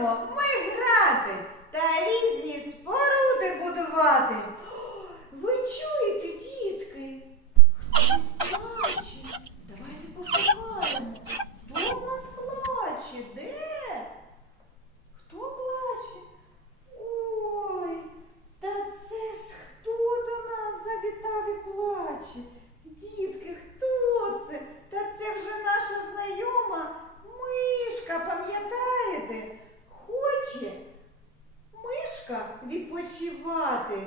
будемо ми грати та різні споруди будувати. Спати,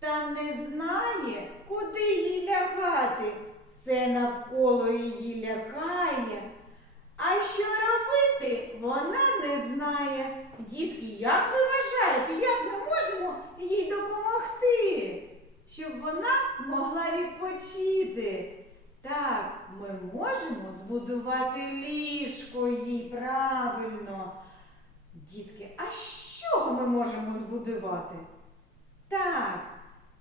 та не знає, куди їй лягати. Все навколо її лякає. А що робити, вона не знає. Дітки, як ви вважаєте, як ми можемо їй допомогти, щоб вона могла відпочити? Так, ми можемо збудувати ліжко їй правильно. Дітки, а з чого ми можемо збудувати? Так,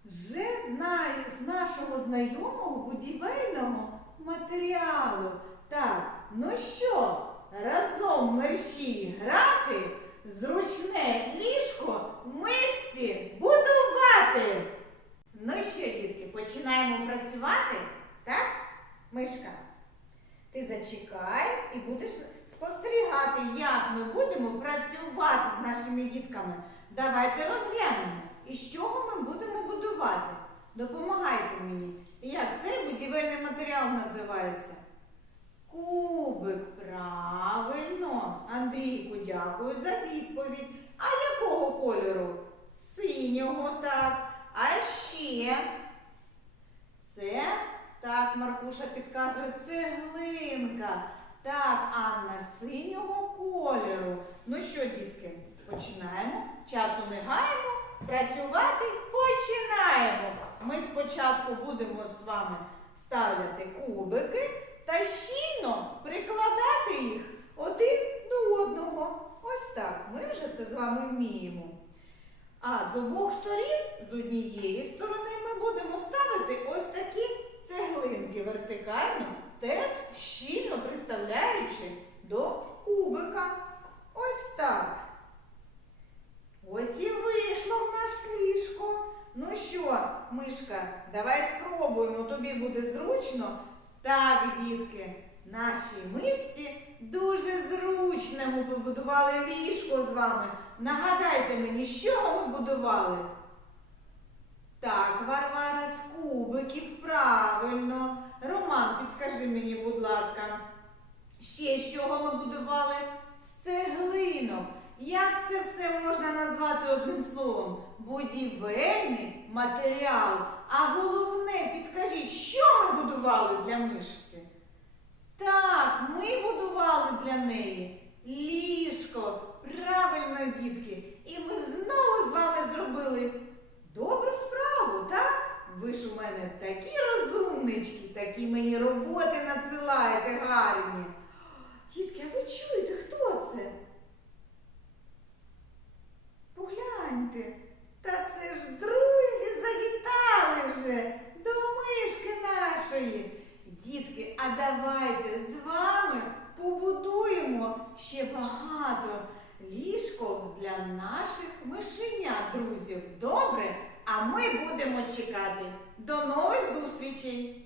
вже знаю з нашого знайомого будівельного матеріалу. Так, ну що, разом мерщій грати, зручне ліжко в мишці будувати. Ну що, дітки, починаємо працювати? Так, мишка? Ти зачекай і будеш спостерігати, як ми будемо працювати з нашими дітками. Давайте розглянемо, із чого ми будемо будувати. Допомагайте мені. Як цей будівельний матеріал називається? Кубик, правильно. Андрійку, дякую за відповідь. А якого кольору? Синього, так. А ще це, так, Маркуша підказує, цеглинка. Так, Анна, синього кольору. Ну що, дітки, починаємо. Часу не гаємо. Працювати починаємо. Ми спочатку будемо з вами ставляти кубики та щільно прикладати їх один до одного. Ось так. Ми вже це з вами вміємо. А з обох сторін, з однієї сторони, ми будемо ставити ось такі цеглинки вертикально, теж щільно приставляючи до кубика. Ось так. Ось і вийшло в наш ліжко. Ну що, мишка, давай спробуємо, тобі буде зручно. Так, дітки, нашій мишці дуже зручно ми побудували ліжко з вами. Нагадайте мені, з чого ми будували? Так, Варвара, з кубиків, правильно. Роман, підскажи мені, будь ласка, ще з чого ми будували? З цеглинок. Як це все можна назвати словом? Будівельний матеріал. А головне, підкажіть, що ми будували для мишці? Так, ми будували для неї ліжко. Правильно, дітки. І ми знову з вами зробили добру справу, так? Ви ж у мене такі розумнички, такі мені роботи надсилаєте гарні. Дітки, а ви чуєте, хто це? Погляньте, та це ж друзі завітали вже до мишки нашої. Дітки, а давайте з вами побудуємо ще багато ліжко для наших мишенят, друзів. Добре? А ми будемо чекати. До нових зустрічей!